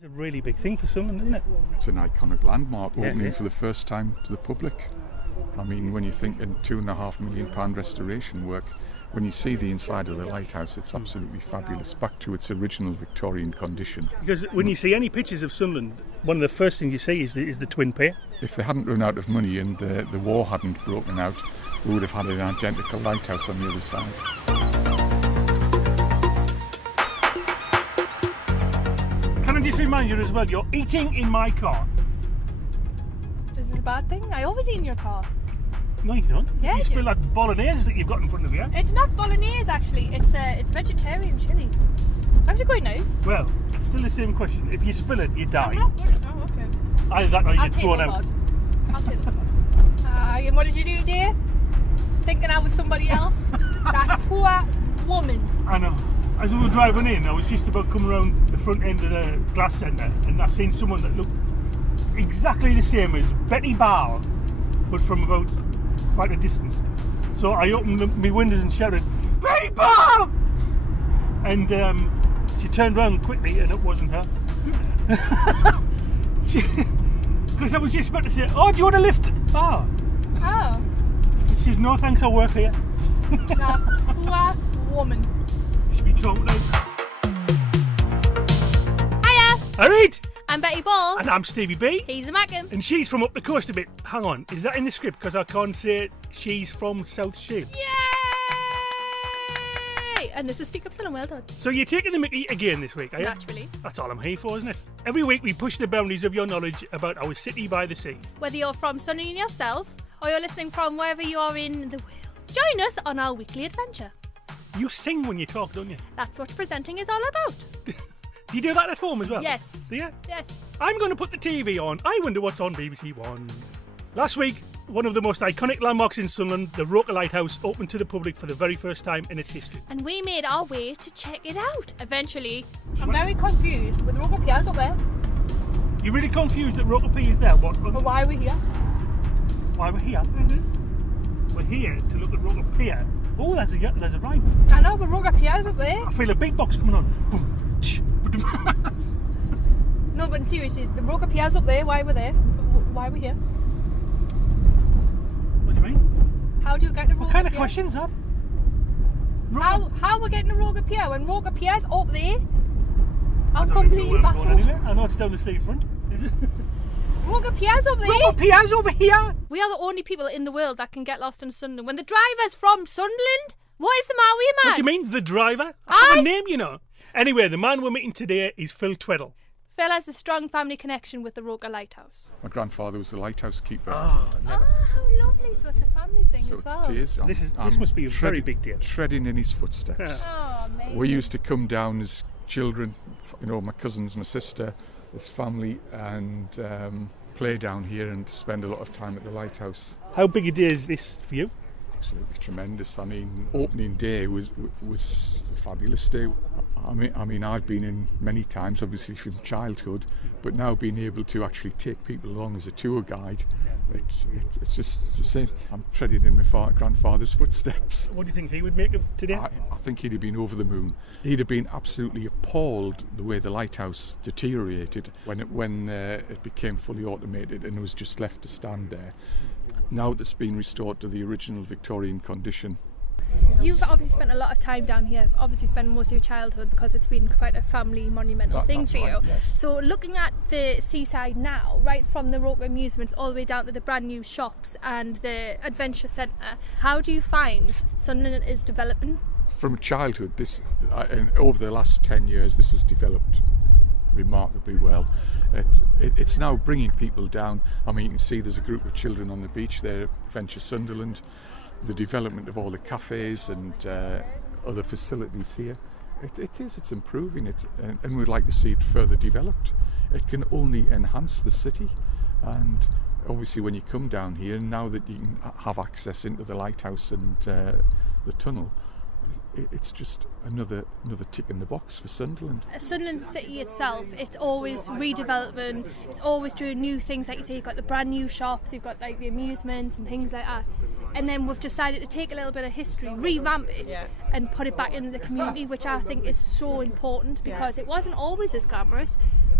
It's a really big thing for Sunderland, isn't it? It's an iconic landmark opening for the first time to the public. I mean, when you think in £2.5 million restoration work, when you see the inside of the lighthouse, it's absolutely fabulous, back to its original Victorian condition. Because when you see any pictures of Sunderland, one of the first things you see is the twin pier. If they hadn't run out of money and the war hadn't broken out, we would have had an identical lighthouse on the other side. Can I just remind you as well, you're eating in my car. Is this a bad thing? I always eat in your car. No, you don't. Yeah, you spill that bolognese that you've got in front of you. It's not bolognese, actually. It's vegetarian chili. It's actually quite nice. Well, it's still the same question. If you spill it, you die. Oh, okay. Either that or you I'll get take thrown those out. odds. I'll take those odds. And what did you do today? Thinking I was somebody else? That poor woman. I know. As we were driving in, I was just about coming around the front end of the glass centre and I seen someone that looked exactly the same as Betty Ball, but from about quite a distance. So I opened my windows and shouted, "Betty Ball!" And she turned around quickly and it wasn't her. Because I was just about to say, "Oh, do you want a lift?" Oh. She says, "No thanks, I work here." That poor woman. Should be traumatised. Hiya! Alreeeet! I'm Betty Ball. And I'm Stevie B. He's a Mackem. And she's from up the coast a bit. Hang on, is that in the script? Because I can't say she's from South Shield. Yay! And this is Speak Up Sunderland, well done. So you're taking the mickey again this week, are you? Naturally. That's all I'm here for, isn't it? Every week we push the boundaries of your knowledge about our city by the sea. Whether you're from Sunderland yourself or you're listening from wherever you are in the world, join us on our weekly adventure. You sing when you talk, don't you? That's what presenting is all about. Do you do that at home as well? Yes. Do you? Yes. I'm going to put the TV on. I wonder what's on BBC One. Last week, one of the most iconic landmarks in Sunderland, the Roker Lighthouse, opened to the public for the very first time in its history. And we made our way to check it out. Eventually. I'm very confused with the Roker Piers up there. You're really confused that Roker Pier is there? What? But why are we here? Why we're here? Mm-hmm. We're here to look at Roker Pier. Oh, there's a rhyme. I know, but Roker Piers up there. I feel a beatbox coming on. No, but seriously, the Roker Piers up there. Why are we there? Why are we here? What do you mean? How do you get to Roker What kind of Pier? question's that? How we're getting to Roker Pier when Roker Pier's up there? I'm I don't completely know where I'm going baffled. anyway. I know it's down the seafront. Is it? Roker Pier's up there. Roker Pier's over here. We are the only people in the world that can get lost in Sunderland. When the driver's from Sunderland, what is the matter with you, man? What do you mean, the driver? I have a name, you know. Anyway, the man we're meeting today is Phil Tweddle. Phil has a strong family connection with the Roker Lighthouse. My grandfather was the lighthouse keeper. Oh, never. how lovely. So it's a family thing So as well. it is. This must be a very big deal. Treading in his footsteps. Oh, amazing. We used to come down as children, my cousins, my sister, his family, and play down here and spend a lot of time at the lighthouse. How big a day is this for you? Absolutely tremendous. I mean, opening day was a fabulous day. I mean, I've been in many times, obviously from childhood, but now being able to actually take people along as a tour guide, it's just the same. I'm treading in my grandfather's footsteps. What do you think he would make of today? I think he'd have been over the moon. He'd have been absolutely appalled the way the lighthouse deteriorated when it became fully automated and it was just left to stand there. Now it's been restored to the original Victorian condition. You've obviously spent a lot of time down here, obviously spent most of your childhood because it's been quite a family monumental thing that's for right, you. yes. So looking at the seaside now, right from the Roker Amusements all the way down to the brand new shops and the Adventure Centre, how do you find Sunderland is developing? From childhood, and over the last 10 years, this has developed remarkably well. It's now bringing people down. I mean, you can see there's a group of children on the beach there, Adventure Sunderland. The development of all the cafes and other facilities here, it's improving, and we'd like to see it further developed. It can only enhance the city, and obviously when you come down here, now that you can have access into the lighthouse and the tunnel, it's just another tick in the box for Sunderland. Sunderland city itself, it's always redevelopment, it's always doing new things. Like you say, you've got the brand new shops, you've got like the amusements and things like that. And then we've decided to take a little bit of history, revamp it, and put it back into the community, which I think is so important because it wasn't always as glamorous.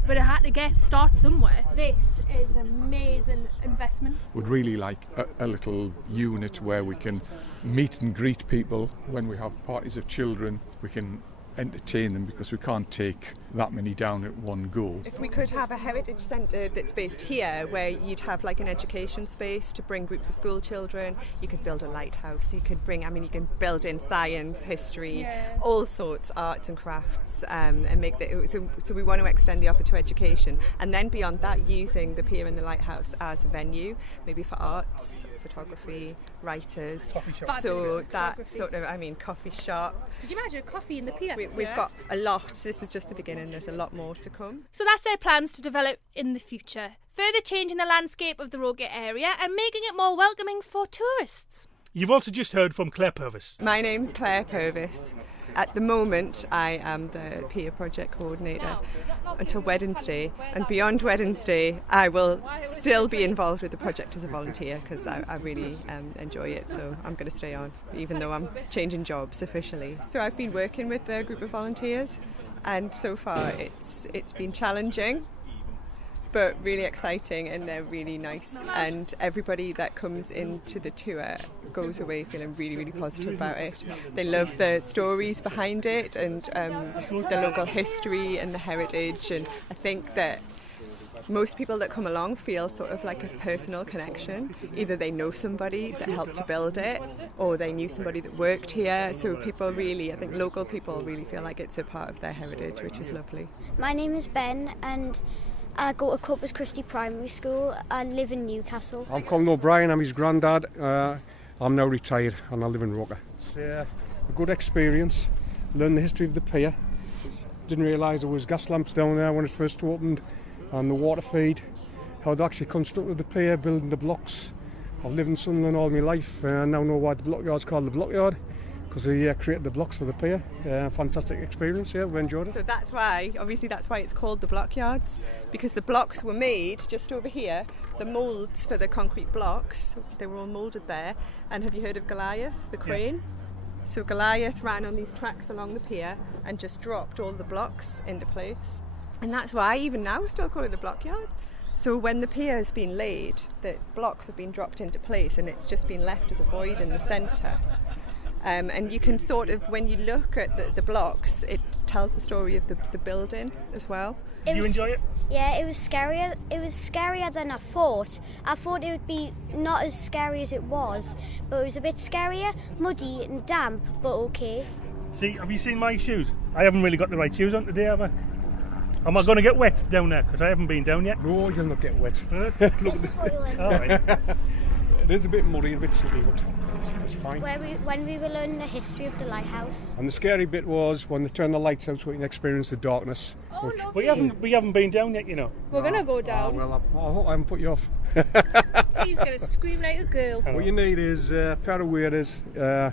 but it had to start somewhere. This is an amazing investment. Would really like a little unit where we can meet and greet people when we have parties of children. We can entertain them because we can't take that many down at one go. If we could have a heritage centre that's based here where you'd have like an education space to bring groups of school children, you could build a lighthouse, you could bring, you can build in science, history, all sorts, arts and crafts, and make so we want to extend the offer to education, and then beyond that using the pier and the lighthouse as a venue, maybe for arts, photography, writers, coffee shop. so that sort of, coffee shop. Could you imagine a coffee in the pier? We've got a lot. This is just the beginning. There's a lot more to come. So that's their plans to develop in the future, further changing the landscape of the Roker area and making it more welcoming for tourists. You've also just heard from Claire Purvis. My name's Claire Purvis. At the moment, I am the peer project coordinator until Wednesday, and beyond Wednesday, I will still be involved with the project as a volunteer because I really enjoy it. So I'm going to stay on, even though I'm changing jobs officially. So I've been working with a group of volunteers, and so far it's been challenging, but really exciting, and they're really nice, and everybody that comes into the tour goes away feeling really, really positive about it. They love the stories behind it and the local history and the heritage, and I think that most people that come along feel sort of like a personal connection. Either they know somebody that helped to build it, or they knew somebody that worked here, so people really, I think local people really feel like it's a part of their heritage, which is lovely. My name is Ben, and I go to Corpus Christi Primary School. I live in Newcastle. I'm Colin O'Brien, I'm his granddad. I'm now retired and I live in Roker. It's a good experience. Learned the history of the pier. Didn't realise there was gas lamps down there when it first opened, and the water feed. How they actually constructed the pier, building the blocks. I've lived in Sunderland all my life and I now know why the blockyard's called the blockyard, because they created the blocks for the pier. Fantastic experience, we've enjoyed it. So that's why it's called the blockyards, because the blocks were made just over here. The moulds for the concrete blocks, they were all moulded there. And have you heard of Goliath, the crane? Yeah. So Goliath ran on these tracks along the pier and just dropped all the blocks into place. And that's why even now we still call it the blockyards. So when the pier has been laid, the blocks have been dropped into place and it's just been left as a void in the centre. And you can sort of, when you look at the blocks, it tells the story of the building as well. Did you enjoy it? Yeah, it was scarier. It was scarier than I thought. I thought it would be not as scary as it was, but it was a bit scarier, muddy and damp, but okay. See, have you seen my shoes? I haven't really got the right shoes on today, have I? Am I going to get wet down there? Because I haven't been down yet. No, you'll not get wet. This is what we learned. All right. It is a bit muddy, a bit slippy, but it's fine. When we were learning the history of the lighthouse. And the scary bit was when they turned the lights out so we can experience the darkness. Oh, lovely. We haven't been down yet, you know. We're going to go down. Well, I hope I haven't put you off. He's going to scream like a girl. What you need is a pair of waders, a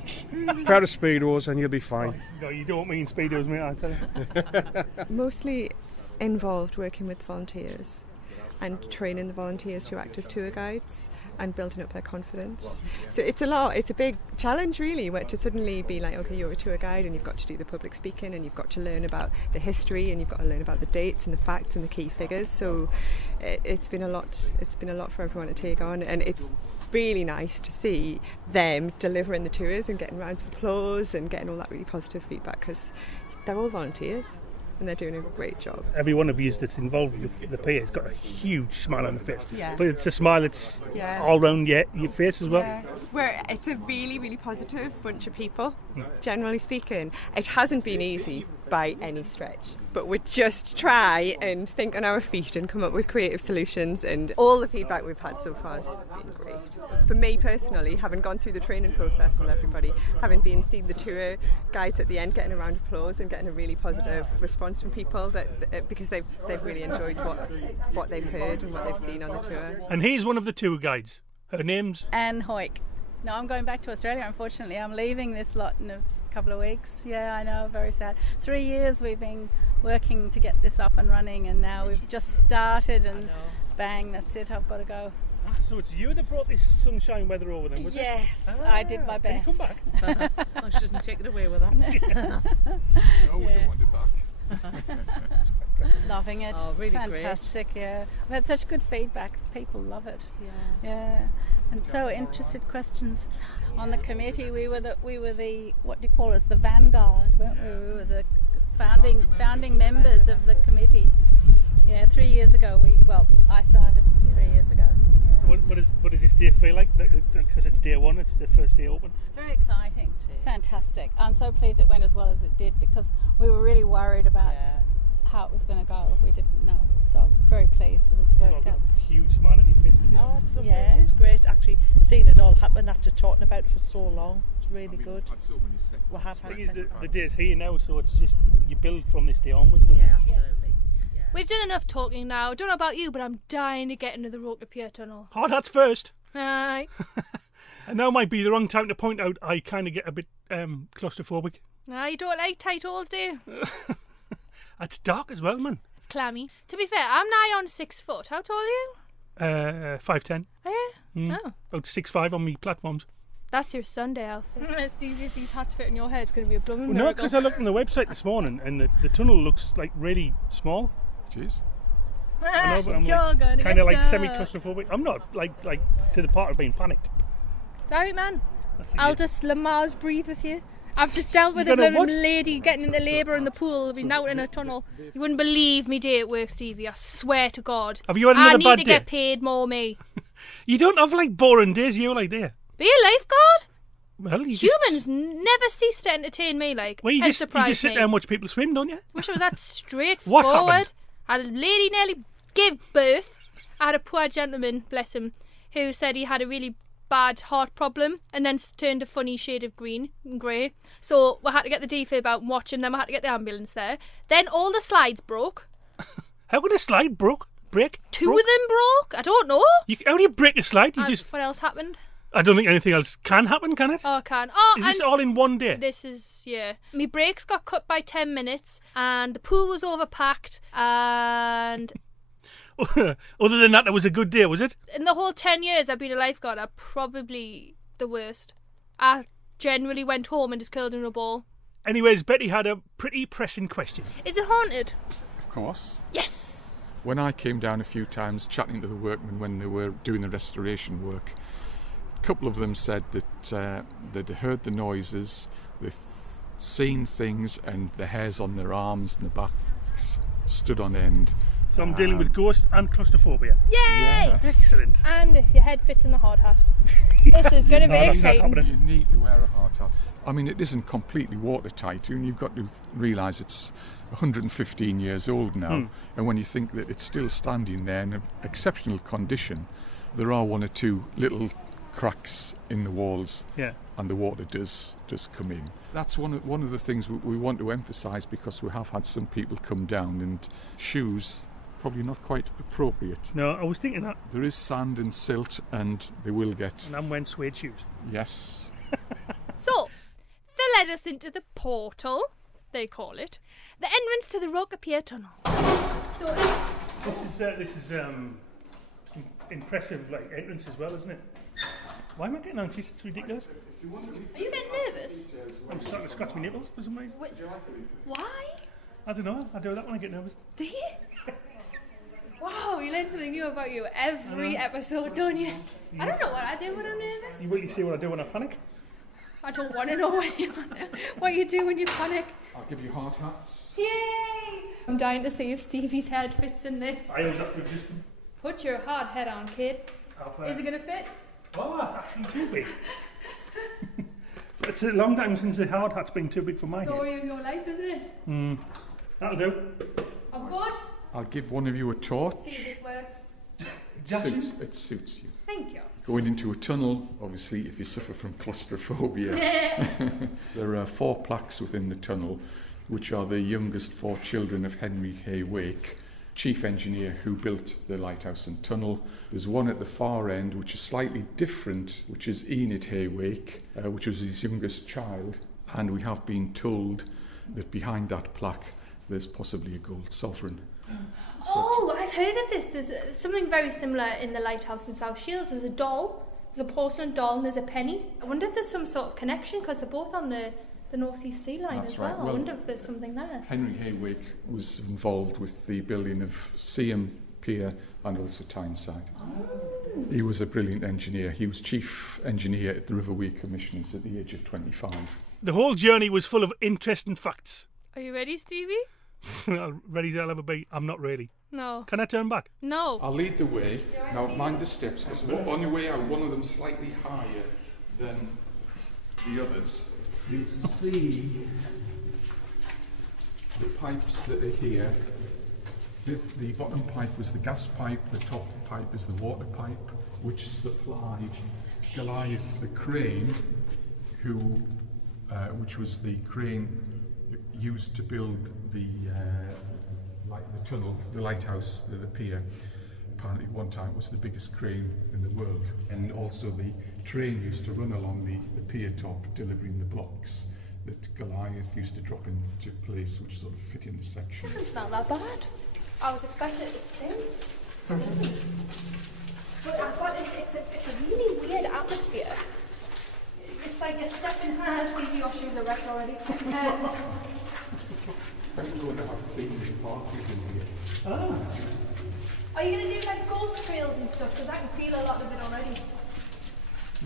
pair of Speedos, and you'll be fine. No, you don't mean Speedos, mate, I tell you. Mostly involved working with volunteers and training the volunteers to act as tour guides and building up their confidence. So it's a lot, it's a big challenge really, where to suddenly be like, okay, you're a tour guide and you've got to do the public speaking and you've got to learn about the history and you've got to learn about the dates and the facts and the key figures. So it's been a lot for everyone to take on, and it's really nice to see them delivering the tours and getting rounds of applause and getting all that really positive feedback, because they're all volunteers. And they're doing a great job. Every one of you that's involved with the pier has got a huge smile on the face. Yeah. But it's a smile that's all around your face as well. Yeah. It's a really, really positive bunch of people, generally speaking. It hasn't been easy by any stretch, but we just try and think on our feet and come up with creative solutions, and all the feedback we've had so far has been great. For me personally, having gone through the training process with everybody, having seen the tour guides at the end getting a round of applause and getting a really positive response from people, that because they've really enjoyed what they've heard and what they've seen on the tour. And here's one of the tour guides. Her name's Hoik. No, I'm going back to Australia, unfortunately. I'm leaving this lot in a couple of weeks. Yeah, I know, very sad. 3 years we've been working to get this up and running, and now we've just started and bang, that's it, I've got to go. So it's you that brought this sunshine weather over then, was it? Yes, I did my best. Can you come back? She doesn't take it away with her. No, we don't want it back. Loving it. Oh, really it's fantastic, yeah. I've had such good feedback. People love it. Yeah. And so interested questions. On the committee, we were the what do you call us? The vanguard, weren't we? We were the founding members of the committee. Yeah, 3 years ago. I started 3 years ago. So what does this day feel like? Because it's day one, it's the first day open. Very exciting. It's fantastic. I'm so pleased it went as well as it did because we were really worried about how it was going to go. We didn't know. So very pleased that it's worked out. A huge smile on your face today. Oh, it's lovely. Yeah. It's great actually seeing it all happen after talking about it for so long. It's really good. We've had so many We have had the day's here now, so it's just you build from this day onwards, don't you? Yeah, absolutely. Yeah. We've done enough talking now. Don't know about you, but I'm dying to get into the Roker Pier tunnel. Hard hats first. Aye. And now might be the wrong time to point out I kind of get a bit claustrophobic. You don't like tight holes, do you? It's dark as well, man. It's clammy. To be fair, I'm nigh on 6 foot. How tall are you? 5'10". Oh. About 6'5" on me platforms. That's your Sunday outfit. Steve, if these hats fit in your head, it's going to be a blooming No, because I looked on the website this morning and the tunnel looks like really small. Jeez. I know, but I'm kind of like semi-claustrophobic. I'm not like to the part of being panicked. Sorry, man. That's I'll just Lamar's breathe with you. I've just dealt with a little lady getting into labour in the pool, been out in a tunnel. You wouldn't believe me day at work, Stevie. I swear to God. Have you had another bad day? I need to get paid more, me. You don't have like boring days, you like there. Be a lifeguard? Well, humans never cease to entertain me, like. Well, you just sit there and watch people swim, don't you? Wish it was that straightforward. What happened? I had a lady nearly give birth. I had a poor gentleman, bless him, who said he had a really bad heart problem and then turned a funny shade of green and grey. So we had to get the defib out and watch him. Then we had to get the ambulance there. Then all the slides broke. How could a slide break? Two of them broke? I don't know. How do you break a slide? What else happened? I don't think anything else can happen, can it? Oh, it can. Oh, is this all in one day? This is, yeah. My brakes got cut by 10 minutes and the pool was overpacked and... Other than that, it was a good day, was it? In the whole 10 years I've been a lifeguard, I'm probably the worst. I generally went home and just curled in a ball. Anyways, Betty had a pretty pressing question. Is it haunted? Of course. Yes! When I came down a few times chatting to the workmen when they were doing the restoration work, a couple of them said that they'd heard the noises, they'd seen things, and the hairs on their arms and the backs stood on end. So I'm dealing with ghost and claustrophobia. Yay! Yes. Excellent. And if your head fits in the hard hat. This is going to be exciting. You need to wear a hard hat. I mean, it isn't completely watertight, and you've got to realise it's 115 years old now, and when you think that it's still standing there in exceptional condition, there are one or two little cracks in the walls, and the water does come in. That's one of the things we want to emphasise, because we have had some people come down and shoes probably not quite appropriate. No, I was thinking that. There is sand and silt, and they will get... And I'm wearing suede shoes. Yes. So, they led us into the portal, they call it, the entrance to the Roker Pier tunnel. So this is impressive entrance as well, isn't it? Why am I getting anxious? It's ridiculous. Are you getting nervous? I'm starting to scratch my nipples for some reason. Why? I don't know. I do that when I get nervous. Do you? Wow, you learn something new about you every episode, don't you? Yeah. I don't know what I do when I'm nervous. You wait to see what I do when I panic? I don't want to know what you do when you panic. I'll give you hard hats. Yay! I'm dying to see if Stevie's head fits in this. I always have to just... Put your hard head on, kid. Is it going to fit? Oh, that's actually too big. It's a long time since the hard hat's been too big for my head. Story of your life, isn't it? That'll do. I'm good. I'll give one of you a torch. See if this works. It suits you. Thank you. Going into a tunnel, obviously, if you suffer from claustrophobia, there are 4 plaques within the tunnel, which are the youngest 4 children of Henry Hoik, chief engineer who built the lighthouse and tunnel. There's one at the far end, which is slightly different, which is Alreeeet Hoik, which was his youngest child. And we have been told that behind that plaque, there's possibly a gold sovereign. Oh, I've heard of this. There's something very similar in the lighthouse in South Shields. There's a doll, there's a porcelain doll, and there's a penny. I wonder if there's some sort of connection, because they're both on the the North East Sea Line That's as well. right. I Well, wonder if there's something there. Henry Hoik was involved with the building of Seaham Pier and also Tyneside. He was a brilliant engineer. He was chief engineer at the River Weir Commissioners at the age of 25. The whole journey was full of interesting facts. Are you ready, Stevie? Ready as I'll ever be. I'm not really. No. Can I turn back? No. I'll lead the way. Now mind the steps, because on your way out, one of them slightly higher than the others. You'll see the pipes that are here. The bottom pipe was the gas pipe, the top pipe is the water pipe, which supplied Goliath the crane, which was the crane used to build the tunnel, the lighthouse, the pier. Apparently one time it was the biggest crane in the world. And also the train used to run along the pier top, delivering the blocks that Goliath used to drop into place, which sort of fit in the section. Doesn't smell that bad. I was expecting it to stink. But I've got it's a really weird atmosphere. It's like you're stepping Stevie, your shoes are wet already. I'm going to have themed parties in here. Are you going to do like ghost trails and stuff? Because I can feel a lot of it already.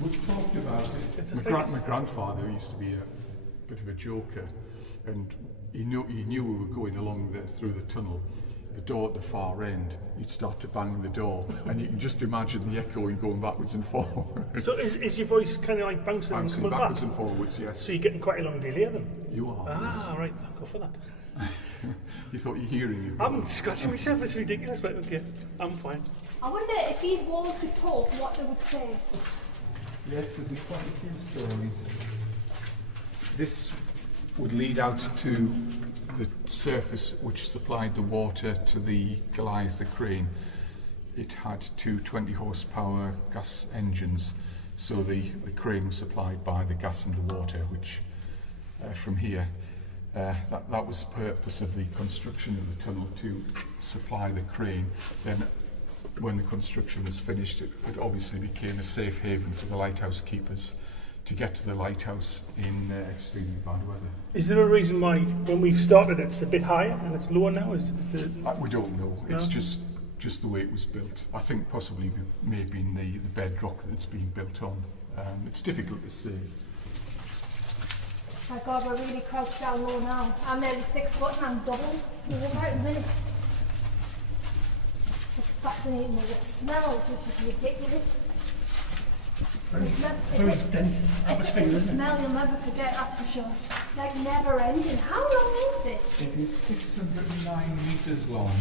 We've talked about it. My grandfather used to be a bit of a joker, and he knew we were going along through the tunnel. The door at the far end, you'd start to bang the door, and you can just imagine the echoing going backwards and forwards. So is your voice kind of like bouncing and coming backwards back? and forwards, yes. So you're getting quite a long delay then? You are. Ah, right, thank God for that. You thought you're hearing it. I'm scratching myself, it's ridiculous, but okay, I'm fine. I wonder if these walls could talk, what they would say. Yes, there'd be quite a few stories. This would lead out to the surface which supplied the water to the Goliath the crane. It had two 20 horsepower gas engines, so the crane was supplied by the gas and the water, which from here, that was the purpose of the construction of the tunnel, to supply the crane. Then when the construction was finished, it obviously became a safe haven for the lighthouse keepers to get to the lighthouse in extremely bad weather. Is there a reason why when we've started it's a bit higher and it's lower now? We don't know. No? It's just the way it was built. I think possibly it may have been the bedrock that it's been built on. It's difficult to say. My God, we're really crouched down low now. I'm nearly 6 foot and I'm double. We'll walk out in a minute. It's just fascinating. The smell is just ridiculous. It's a smell you'll never forget, that's for sure. Like never ending. How long is this? It is 609 metres long.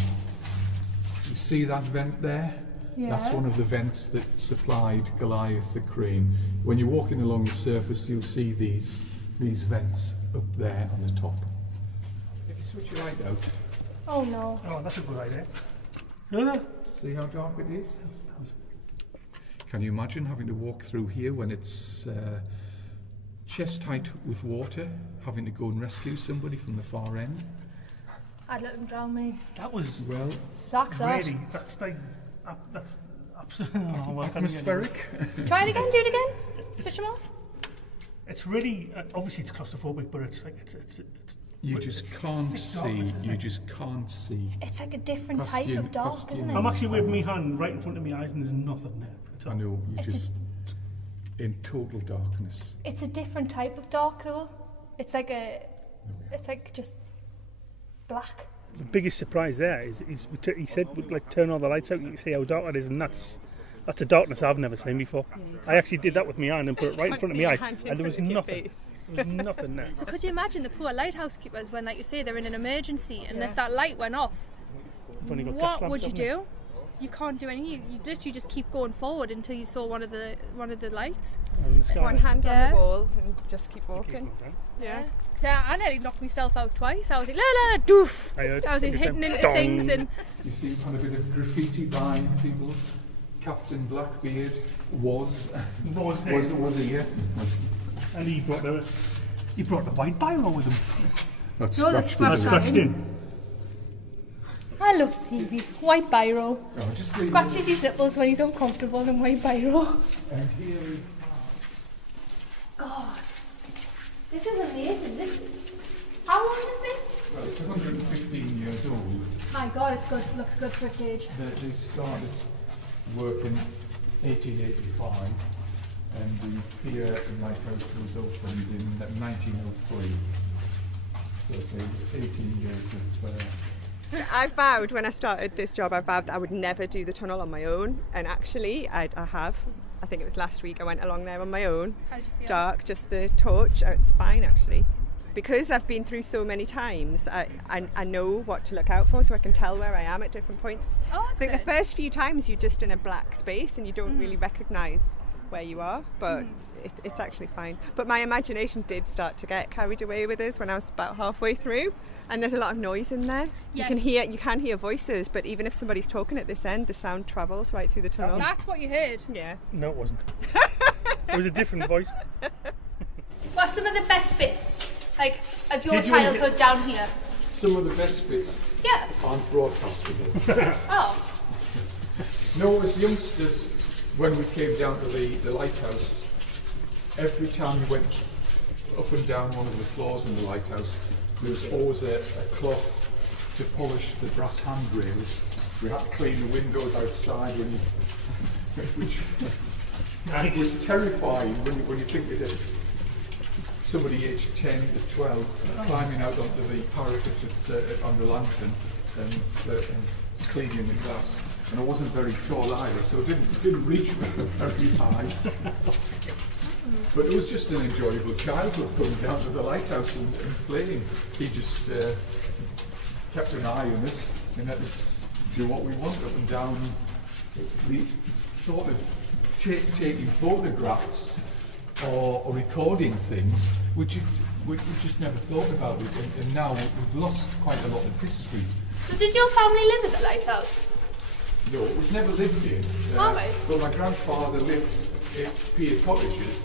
You see that vent there? Yeah. That's one of the vents that supplied Goliath the crane. When you're walking along the surface, you'll see these vents up there on the top. If you switch your light out. Oh no. Oh, that's a good idea. See how dark it is? Can you imagine having to walk through here when it's chest height with water, having to go and rescue somebody from the far end? I'd let them drown me. That was Sack that. really, that's like, that's absolutely atmospheric. Try it again, do it again. Switch them off. It's really, obviously it's claustrophobic, but it's like, it's You just can't see. You just can't see. It's like a different type of dark, isn't it? I'm actually waving my hand right in front of my eyes and there's nothing there. I know, you're just in total darkness. It's a different type of dark though. It's like just black. The biggest surprise there is he said we'd like turn all the lights out and you can see how dark it is, and that's a darkness I've never seen before. I actually did that with my hand and put it right in front of my eyes and there was nothing. There was nothing there. So could you imagine the poor lighthouse keepers when, like you say, they're in an emergency and if that light went off, what would you do? You can't do anything. You literally just keep going forward until you saw one of the lights. One hand on the wall and just keep walking. Yeah. So I nearly knocked myself out twice. I was like, la la, doof. I was like, hitting into things and. You see quite a bit of graffiti by people. Captain Blackbeard was here. And he brought the white biro with him. That's scratched in. I love Stevie. White biro. Oh, scratches his nipples when he's uncomfortable and white biro. And here we God. This is amazing. How old is this? Well, it's 115 years old. My God, it's good. Looks good for its age. They started work in 1885, and the pier and lighthouse was opened in 1903. So it's 18 years of... I vowed when I started this job, I vowed that I would never do the tunnel on my own, and actually I have. I think it was last week I went along there on my own. How did you feel? Dark, just the torch. Oh, it's fine actually. Because I've been through so many times, I know what to look out for, so I can tell where I am at different points. Oh, that's I think good. the first few times you're just in a black space and you don't really recognise where you are, but it's actually fine. But my imagination did start to get carried away with us when I was about halfway through, and there's a lot of noise in there. Yes. You can hear voices, but even if somebody's talking at this end, the sound travels right through the tunnel. That's what you heard. Yeah. No, it wasn't. It was a different voice. What's some of the best bits, like, of your Did you wanna childhood down here? Some of the best bits Yeah. aren't broadcastable. Oh. No, as youngsters, when we came down to the lighthouse, every time we went up and down one of the floors in the lighthouse, there was always a cloth to polish the brass handrails. We had to clean the windows outside, which was terrifying when you think of it. Somebody aged 10 to 12 climbing out onto the parapet on the lantern and cleaning the glass. And I wasn't very tall either, so it didn't reach very high. But it was just an enjoyable childhood coming down to the lighthouse and playing. He just kept an eye on us and let us do what we wanted up and down. We thought of taking photographs or recording things, which we just never thought about it, and now we've lost quite a lot of history. So did your family live at the lighthouse? No, it was never lived in. Oh, right. Well, my grandfather lived in Pier Cottages,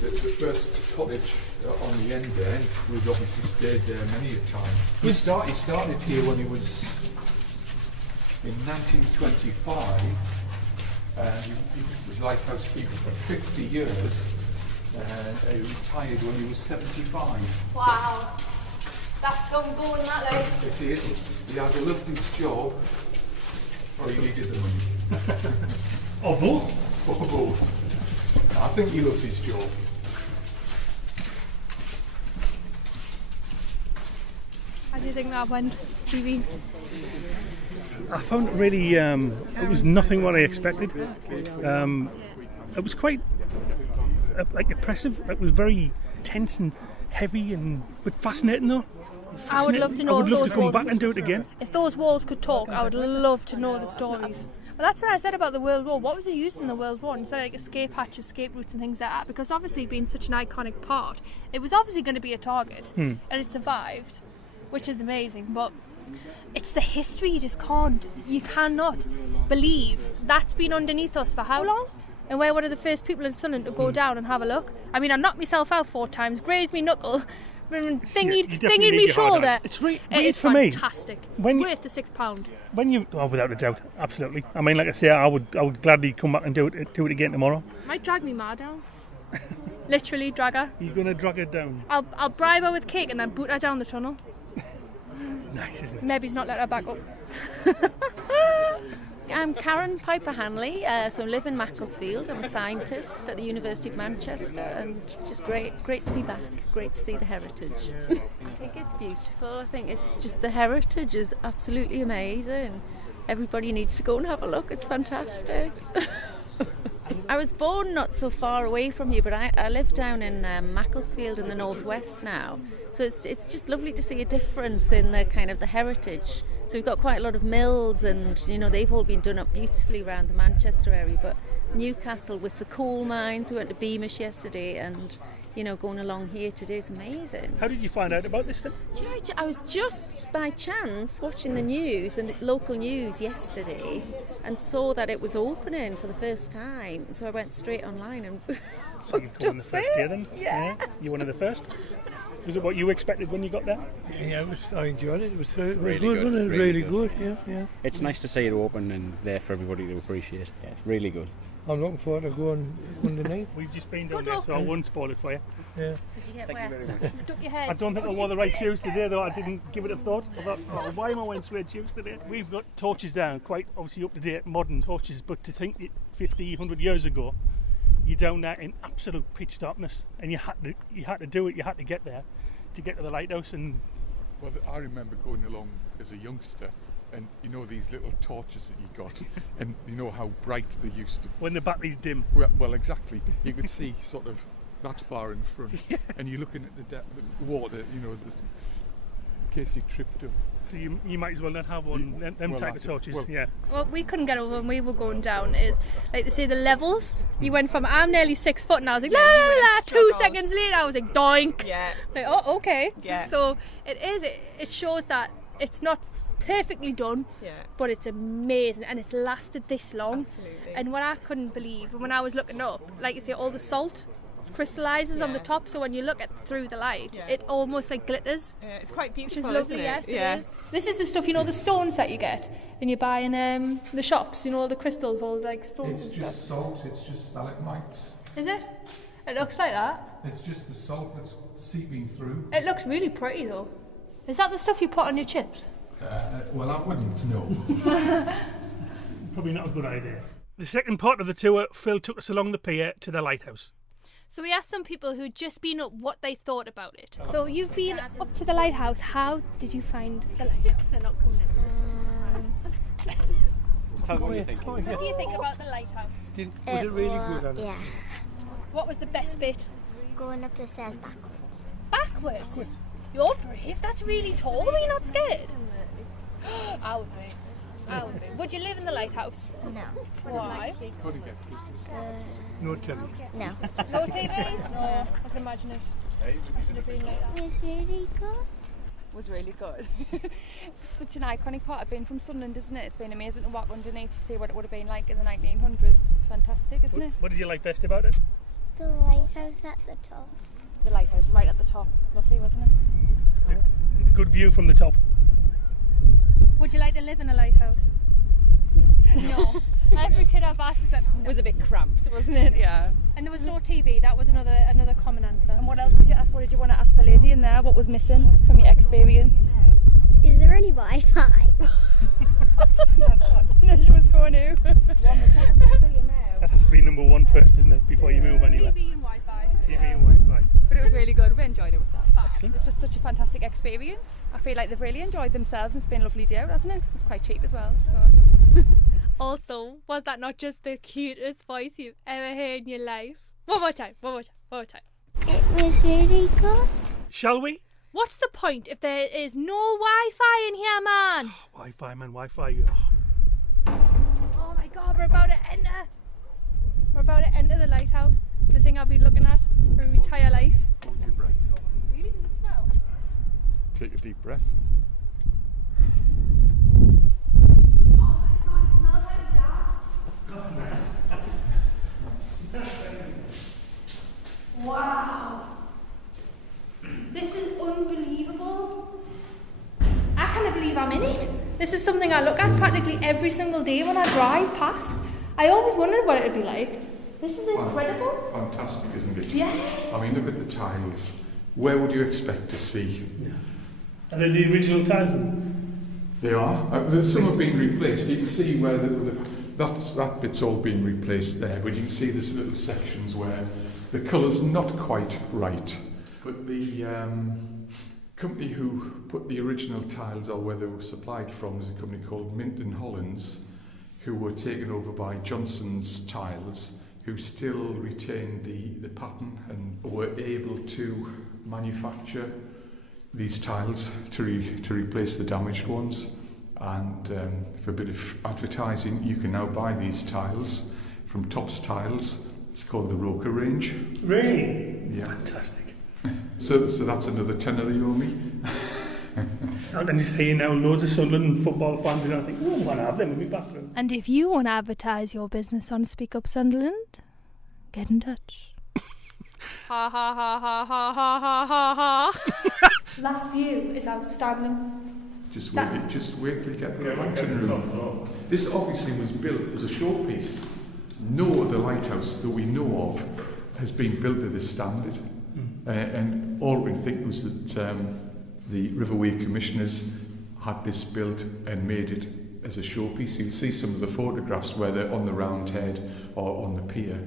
the first cottage on the end there. We've obviously stayed there many a time. He started here when he was in 1925. He was lighthouse keeper for 50 years, and he retired when he was 75. Wow. That's some going, that, like. It is. He either loved his job or he needed the money. Or both? Or both. I think he loved his job. How do you think that went, Stevie? I found it really, it was nothing what I expected. It was quite, oppressive. It was very tense and heavy but fascinating though. I would love to know. I would if love those to come walls back could, and do it again. If those walls could talk, I would love to know the stories. Well, that's what I said about the World War. What was it used in the World War? Instead of like escape hatches, escape routes and things like that, because obviously being such an iconic part, it was obviously going to be a target, and it survived, which is amazing. But it's the history you cannot believe that's been underneath us for how long? And we're one of the first people in Sunderland to go down and have a look. I mean, I knocked myself out 4 times, grazed me knuckle, thingied me shoulder. It's weird It's for me. fantastic. When It's worth the £6. When you, without a doubt, absolutely. I mean, like I say, I would gladly come back and do it again tomorrow. Might drag me ma down. Literally drag her. You're gonna drag her down. I'll bribe her with cake and then boot her down the tunnel. Nice, isn't it? Maybe he's not let her back up. I'm Karen Piper Hanley, so I live in Macclesfield. I'm a scientist at the University of Manchester, and it's just great to be back, great to see the heritage. I think it's beautiful. I think it's just the heritage is absolutely amazing. Everybody needs to go and have a look, it's fantastic. I was born not so far away from you, but I live down in Macclesfield in the northwest now. So it's just lovely to see a difference in the kind of the heritage. So we've got quite a lot of mills, and they've all been done up beautifully around the Manchester area. But Newcastle with the coal mines, we went to Beamish yesterday, and going along here today is amazing. How did you find out about this then? Do you know, I was just by chance watching the local news yesterday, and saw that it was opening for the first time. So I went straight online and So you've come on the first day then? Yeah. You're one of the first? Was it what you expected when you got there? Yeah, I enjoyed it. It was Really good, good, wasn't it? really Really good. Yeah. It's nice to see it open and there for everybody to appreciate. Yeah, it's really good. I'm looking forward to going underneath. We've just been down there, so I won't spoil it for you. Yeah. Did you get wet? You duck your head. I don't think I wore the right shoes today, though. I didn't give it a thought. I thought, why am I wearing suede shoes today? We've got torches down, quite obviously up to date, modern torches, but to think that 50, 100 years ago, you're down there in absolute pitch darkness, and you had to do it. You had to get there to get to the lighthouse. And Well, I remember going along as a youngster, and you know these little torches that you got, and you know how bright they used to. when the battery's dim, Well, exactly. You could see sort of that far in front, and you're looking at the water, you know, in case you tripped up. so you might as well not have one. Them well, type of that's it. torches, Well- yeah. What we couldn't get over when we were going down is, like they say, the levels. You went from, I'm nearly 6 foot, and I was like, la la la. 2 seconds later, I was like, doink. Yeah. Like, oh, okay. Yeah. So it shows that it's not perfectly done, Yeah. but it's amazing, and it's lasted this long. Absolutely. And what I couldn't believe, when I was looking up, like you say, all the salt crystallizes on the Yeah. top, so when you look through the light, it almost like glitters. Yeah, it's quite Which beautiful, is lovely, isn't it? yes, it is. This is the stuff, you know, the stones that you get when you buy in the shops, you know, all the crystals, all like stones and stuff. salt, it's just stalagmites. Is it? It looks like that. It's just the salt that's seeping through. It looks really pretty though. Is that the stuff you put on your chips? Well, I wouldn't know. Probably not a good idea. The second part of the tour, Phil took us along the pier to the lighthouse. So we asked some people who'd just been up what they thought about it. So you've been up to the lighthouse. How did you find the lighthouse? They're not coming in. Tell us what you think. What do you think about the lighthouse? Was it really good, Anna? Yeah. What was the best bit? Going up the stairs backwards. Backwards? You're brave. That's really tall. Were you not scared? I would be. Would you live in the lighthouse? No. Why? No telly. No. No TV? No, I can imagine it. Should have been like that. It was really good. Was really good. It's such an iconic part of being from Sunderland, isn't it? It's been amazing to walk underneath to see what it would have been like in the 1900s. Fantastic, isn't it? What did you like best about it? The lighthouse at the top. The lighthouse right at the top. Lovely, wasn't it? Is it a good view from the top? Would you like to live in a lighthouse? No. Every kid I've asked is like, no. Was a bit cramped, wasn't it? Yeah. And there was no TV. That was another common answer. And what else did you ask? What did you want to ask the lady in there? What was missing from your experience? Is there any Wi-Fi? No, she was going to. That has to be number one first, isn't it? Before you move anywhere. TV and Wi-Fi. TV and Wi-Fi. But it was really good. We enjoyed it with that. Excellent. It's just such a fantastic experience. I feel like they've really enjoyed themselves and it's been a lovely day out, hasn't it? It was quite cheap as well. So. Also, was that not just the cutest voice you've ever heard in your life? One more time. It was really good. Shall we? What's the point if there is no Wi-Fi in here, man? Wi-Fi, man, Wi-Fi. Oh my God, we're about to enter. We're about to enter the lighthouse. The thing I've been looking at for my entire life. Hold your breath. Really? Does it smell? Take a deep breath. Oh my God, it smells like a dog. Wow. This is unbelievable. I can't believe I'm in it. This is something I look at practically every single day when I drive past. I always wondered what it would be like. This is incredible. Fantastic, isn't it? Yeah. I mean, look at the tiles. Where would you expect to see? Are they the original tiles? They are. Some have been replaced. You can see where that bit's all been replaced there, but you can see there's little sections where the colour's not quite right. But the company who put the original tiles, or where they were supplied from, is a company called Minton Hollins, who were taken over by Johnson's Tiles, who still retained the pattern and were able to manufacture these tiles to replace the damaged ones. And for a bit of advertising, you can now buy these tiles from Tops Tiles. It's called the Roker range. Really? Yeah. Fantastic. So that's another tenner that you owe me. And then you see now loads of Sunderland football fans are going to think, oh, I want to have them in my bathroom. And if you want to advertise your business on Speak Up Sunderland, get in touch. Ha ha ha ha ha ha ha ha ha. That view is outstanding. Just wait till you get the lantern room. This obviously was built as a showpiece. No other lighthouse that we know of has been built to this standard. And all we think was that the Riverway Commissioners had this built and made it as a showpiece. You'll see some of the photographs where they're on the round head or on the pier,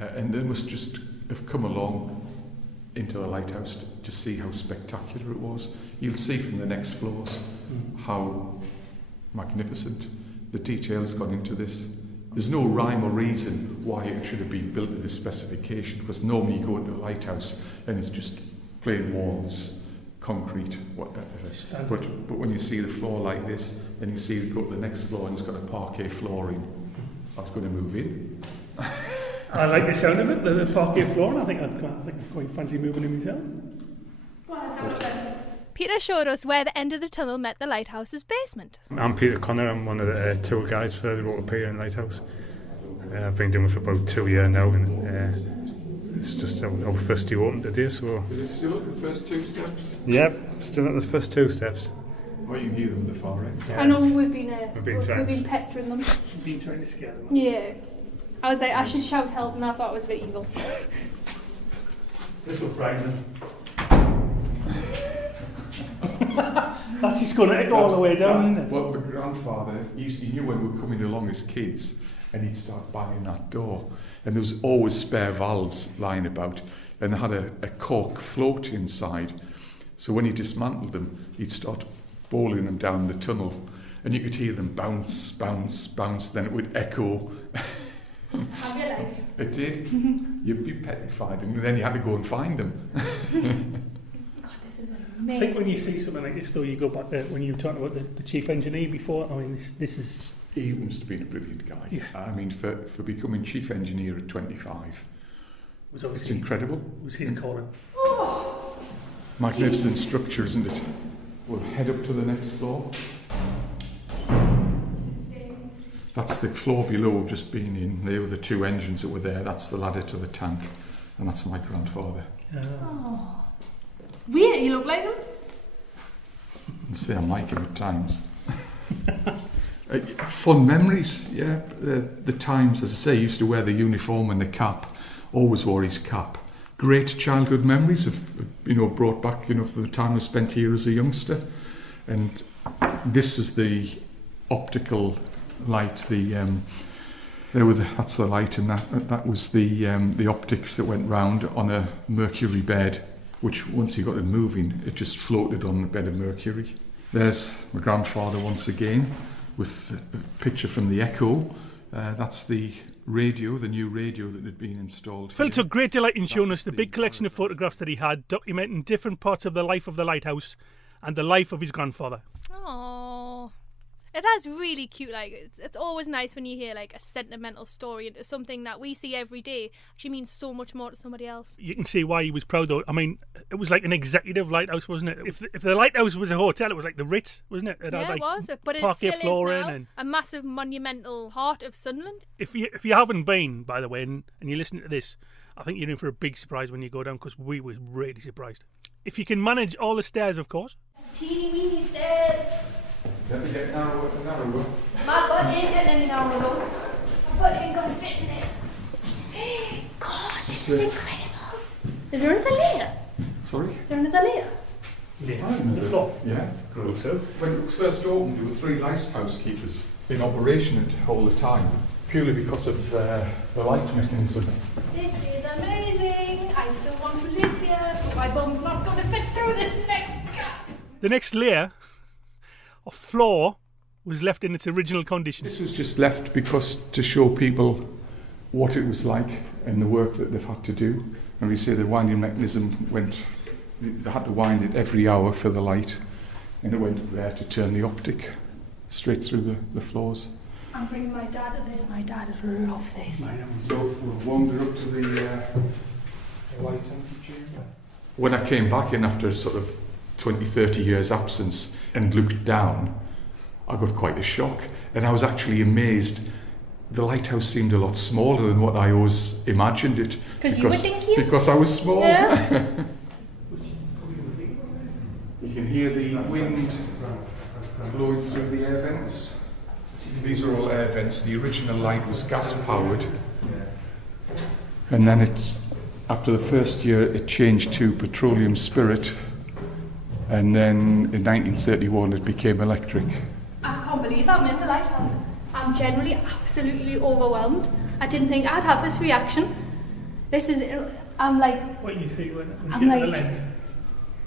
and they must just have come along into the lighthouse to see how spectacular it was. You'll see from the next floors how magnificent the detail's gone into this. There's no rhyme or reason why it should have been built to this specification, because normally you go into a lighthouse and it's just plain walls, concrete, whatever. But when you see the floor like this, then you see you go to the next floor and it's got a parquet flooring. I was going to move in. I like the sound of it, the parquet flooring. I think I'd quite fancy moving in myself. Well, let's have a look. Peter showed us where the end of the tunnel met the lighthouse's basement. I'm Peter Connor. I'm one of the tour guides for the Roker Pier and Lighthouse. I've been doing it for about 2 years now, and it's just our first year open today. So. Is it still at the first 2 steps? Yep, still at the first 2 steps. Well, you can hear them at the far end. Yeah. I know we've been pestering them. We've been trying to scare them. Yeah. I was like, I should shout help, and I thought it was a bit evil. This will frighten them. That's just going to echo all the way down, isn't it? Well, my grandfather, he knew when we were coming along as kids, and he'd start banging that door. And there was always spare valves lying about, and they had a cork float inside. So when he dismantled them, he'd start bowling them down the tunnel, and you could hear them bounce, bounce, bounce, then it would echo. Have your life. It did. You'd be petrified, and then you had to go and find them. God, this is amazing. I think when you see something like this, though, you go back there when you were talking about the chief engineer before. I mean, this is... He must have been a brilliant guy. Yeah. I mean, for becoming chief engineer at 25, it's incredible. It was his calling. Oh. Magnificent structure, isn't it? We'll head up to the next floor. That's the floor below we've just been in. They were the 2 engines that were there. That's the ladder to the tank. And that's my grandfather. Oh. Weird, you look like him? And say I'm like him at times. Fun memories, yeah. The times, as I say, he used to wear the uniform and the cap. Always wore his cap. Great childhood memories of, brought back, for the time I spent here as a youngster. And this is the optical light. That's the light, and that was the optics that went round on a mercury bed, which once you got it moving, it just floated on a bed of mercury. There's my grandfather once again, with a picture from the Echo. That's the radio, the new radio that had been installed. Phil took great delight in showing us the big collection of photographs that he had, documenting different parts of the life of the lighthouse and the life of his grandfather. Oh, it has really cute. Like it's always nice when you hear like a sentimental story into something that we see every day. Actually means so much more to somebody else. You can see why he was proud, though. I mean, it was like an executive lighthouse, wasn't it? If the lighthouse was a hotel, it was like the Ritz, wasn't it? It yeah, had, like, it was. But it parquet still flooring is now and a massive monumental heart of Sunderland. If you haven't been, by the way, and you listen to this, I think you're in for a big surprise when you go down, because we were really surprised. If you can manage all the stairs, of course. Teeny weeny stairs. Let me get narrower. My butt ain't getting any narrower though. My butt ain't gonna fit in this. God, this is incredible. Is there another layer? Sorry? Is there another layer? The floor? Yeah. Cool. So, when it was first opened, there were 3 lighthouse keepers in operation all the time, purely because of the light mechanism. This is amazing. I still want to live here, but my bum's not going to fit through this next gap. The next layer of floor was left in its original condition. This was just left because to show people what it was like and the work that they've had to do. And we say the winding mechanism they had to wind it every hour for the light, and it went there to turn the optic straight through the floors. I'm bringing my dad to this. My dad would love this. So we'll wander up to the light chamber. When I came back in after sort of 20-30 years absence and looked down, I got quite a shock, and I was actually amazed the lighthouse seemed a lot smaller than what I always imagined it. Because you were thinking? Because I was small. Yeah. You can hear the wind blowing through the air vents. These are all air vents. The original light was gas powered, and then after the first year it changed to petroleum spirit, and then in 1931 it became electric. I can't believe I'm in the lighthouse. I'm generally absolutely overwhelmed. I didn't think I'd have this reaction. I'm like... What do you see when I'm you get like, the lens?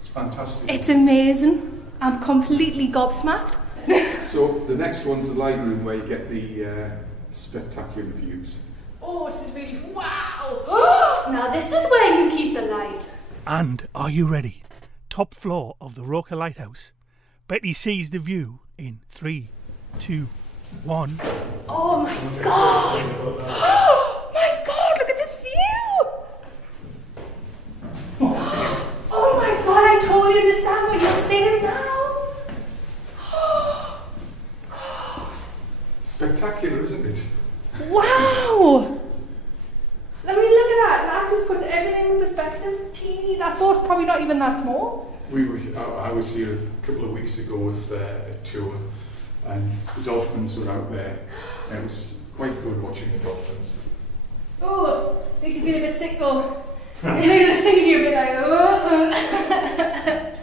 It's fantastic. It's amazing. I'm completely gobsmacked. So the next one's the light room where you get the spectacular views. Oh, this is really... Wow! Now this is where you keep the light. And are you ready? Top floor of the Roker Lighthouse. Betty sees the view in 3, 2, 1. Oh my god! Oh my god, look at this view! Oh my god, I totally understand what you're saying now. Spectacular, isn't it? Wow! Let me look at that. That just puts everything in perspective. Teeny, that boat's probably not even that small. I was here a couple of weeks ago with a tour, and the dolphins were out there. And it was quite good watching the dolphins. Oh, makes you feel a bit sick though. You look at the singing, you're a bit like,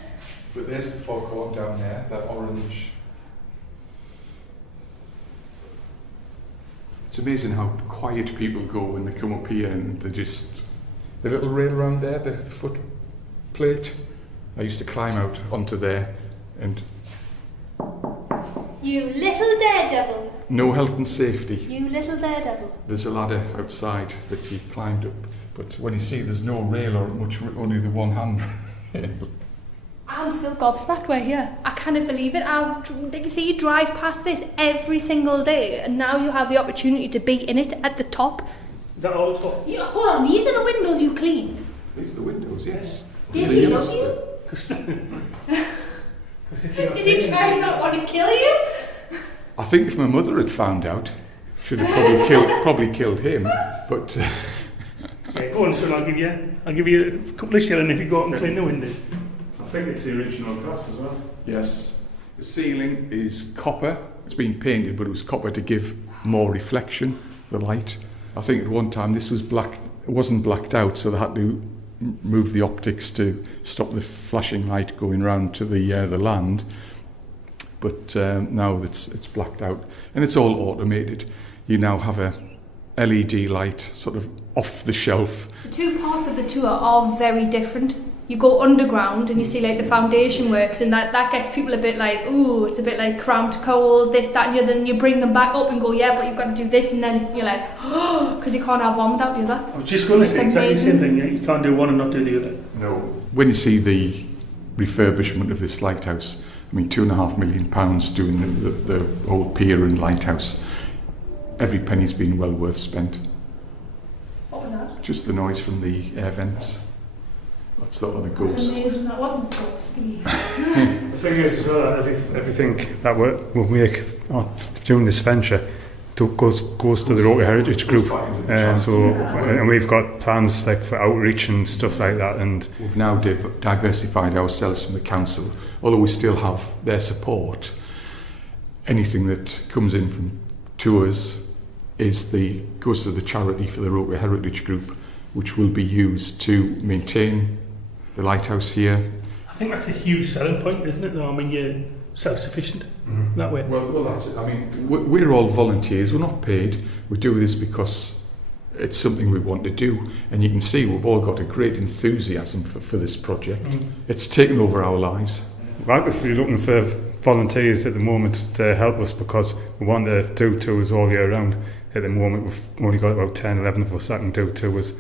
But there's the foghorn down there, that orange. It's amazing how quiet people go when they come up here, and they just, the little rail around there, the foot plate. I used to climb out onto there, and you little daredevil. no health and safety. You little daredevil. There's a ladder outside that he climbed up, but when you see there's no rail or much, only the one hand rail. I'm still gobsmacked we're here. I cannot believe it. You see, you drive past this every single day, and now you have the opportunity to be in it at the top. Is that all top? Yeah, hold on, these are the windows you cleaned. These are the windows, yes. Did he love you? Is he trying not want to kill you? I think if my mother had found out, she'd have probably killed him. But yeah, go on, son. I'll give you a couple of shillings if you go out and clean the windows. I think it's the original glass as well. yes, the ceiling is copper. It's been painted, but it was copper to give more reflection, the light. I think at one time this was black. It wasn't blacked out, so they had to move the optics to stop the flashing light going round to the land. But now it's blacked out, and it's all automated. You now have a LED light, sort of off the shelf. The two parts of the tour are very different. You go underground and you see like the foundation works, and that gets people a bit like, ooh, it's a bit like cramped, cold, this, that, and the other. Then you bring them back up and go, yeah, but you've got to do this, and then you're like, oh, because you can't have one without the other. I was just going to say exactly the same thing. Yeah? You can't do one and not do the other. No. When you see the refurbishment of this lighthouse, I mean, £2.5 million doing the whole pier and lighthouse. Every penny's been well worth spent. What was that? Just the noise from the air vents. That's the other It's ghost. amazing that wasn't ghost. The thing is, as well, everything that we'll make during this venture goes to the Roker Heritage Group. And we've got plans like for outreach and stuff like that. And we've now diversified ourselves from the council, although we still have their support. Anything that comes in from tours goes to the charity for the Roker Heritage Group, which will be used to maintain the lighthouse here. I think that's a huge selling point, isn't it? Though I mean, you're self-sufficient that way. Well, that's it. I mean, we're all volunteers. We're not paid. We do this because it's something we want to do, and you can see we've all got a great enthusiasm for this project. It's taken over our lives. Right, if you're looking for volunteers at the moment to help us, because we want to do tours all year round. At the moment, we've only got about 10, 11 of us that can do tours.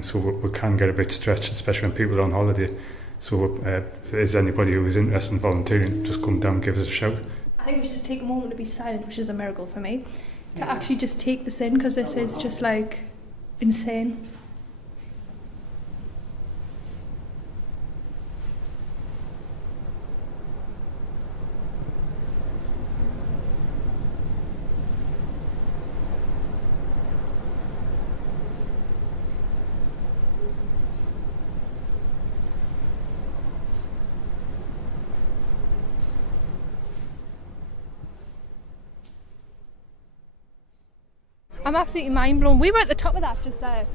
So we can get a bit stretched, especially when people are on holiday. So if there's anybody who is interested in volunteering, just come down and give us a shout. I think we should just take a moment to be silent, which is a miracle for me, to actually just take this in, because this is just like insane. I'm absolutely mind blown. We were at the top of that just there.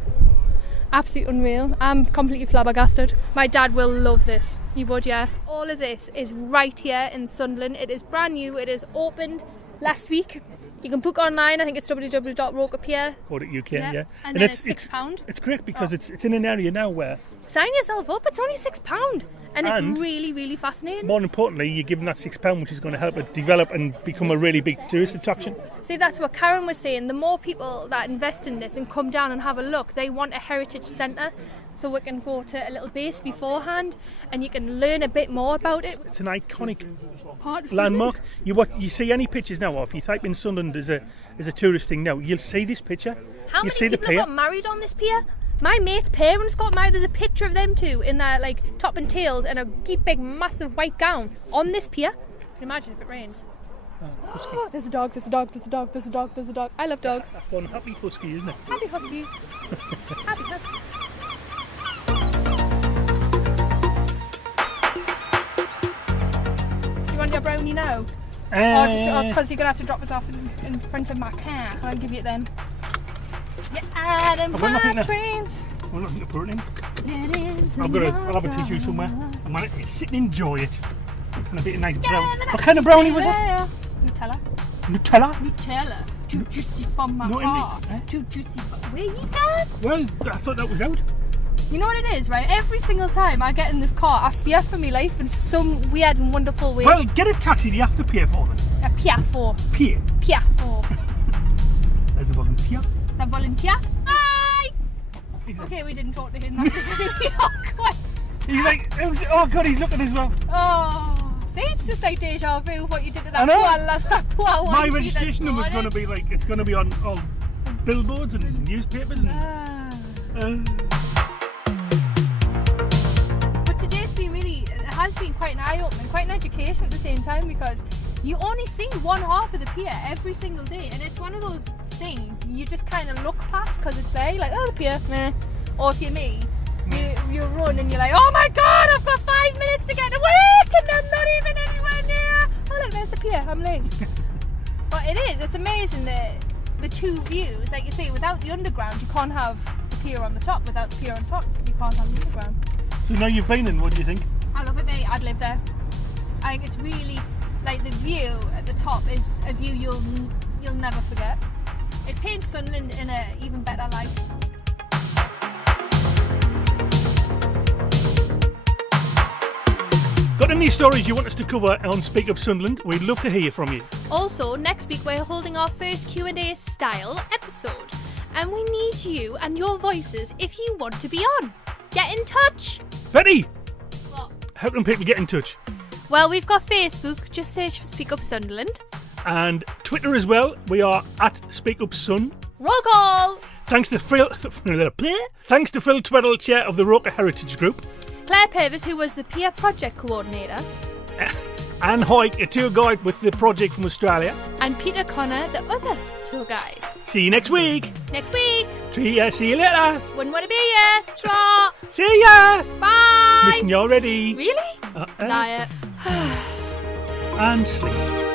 Absolutely unreal. I'm completely flabbergasted. My dad will love this. You would, yeah. All of this is right here in Sunderland. It is brand new. It is opened last week. You can book online. I think it's www.rokerpier.uk. Yeah. And then it's £6. It's great because it's in an area now where... Sign yourself up. It's only £6. And it's really, really fascinating. More importantly, you're given that £6, which is going to help it develop and become a really big tourist attraction. See, that's what Karen was saying. The more people that invest in this and come down and have a look, they want a heritage centre, so we can go to a little base beforehand and you can learn a bit more about it. It's an iconic part of landmark. You see any pictures now, or if you type in Sunderland as a tourist thing now, you'll see this picture. How many people have got married on this pier? My mate's parents got married. There's a picture of them two in their top and tails and a big massive white gown on this pier. Can you imagine if it rains? Oh, there's a dog, there's a dog, there's a dog, there's a dog, there's a dog. I love dogs. That's one happy husky, isn't it? Happy husky. Happy husky. Do you want your brownie now? Or because you're going to have to drop us off in front of my car. I'll give you it then. You're out of my dreams. Well, nothing to put it in. I'll have a tissue somewhere. I'm going to sit and enjoy it. Kind of a nice brown. What kind of brownie was it? Nutella. Nutella? Nutella. Too juicy for my heart. Too juicy for... Where you going? Well, I thought that was out. You know what it is, right? Every single time I get in this car, I fear for my life in some weird and wonderful way. Well, get a taxi. Do you have to pay for it? A pier for. Pier. Pier for. As a volunteer. A volunteer? Bye! Okay, we didn't talk to him. That's just really awkward. He's like, oh God, he's looking as well. Oh, see, it's just like deja vu what you did to that poor one. My registration number's going to be it's going to be on all billboards and newspapers. But today's been it has been quite an eye-opening, quite an education at the same time, because you only see one half of the pier every single day, and it's one of those things you just kind of look past because it's there, like, oh, the pier, meh. Or if you're me, you run and you're like, oh my God, I've got 5 minutes to get to work and I'm not even anywhere near. Oh look, there's the pier, I'm late. But it's amazing the two views. Like you say, without the underground, you can't have the pier on the top. Without the pier on top, you can't have the underground. So now you've been in, what do you think? I love it, mate. I'd live there. I think it's really, like, the view at the top is a view you'll never forget. It paints Sunderland in an even better light. Got any stories you want us to cover on Speak Up Sunderland? We'd love to hear from you. Also, next week we're holding our first Q&A style episode, and we need you and your voices if you want to be on. Get in touch! Betty! What? How can people get in touch? Well, we've got Facebook, just search for Speak Up Sunderland. And Twitter as well, we are at Speak Up Sun. Roll call! Thanks to Phil Tweddle, chair of the Roker Heritage Group. Claire Purvis, who was the peer project coordinator. Anne Hoik, a tour guide with the project from Australia. And Peter Connor, the other tour guide. See you next week. Next week. See you later. Wouldn't want to be here. Trot. See ya. Bye. Missing you already. Really? Liar. And sleep.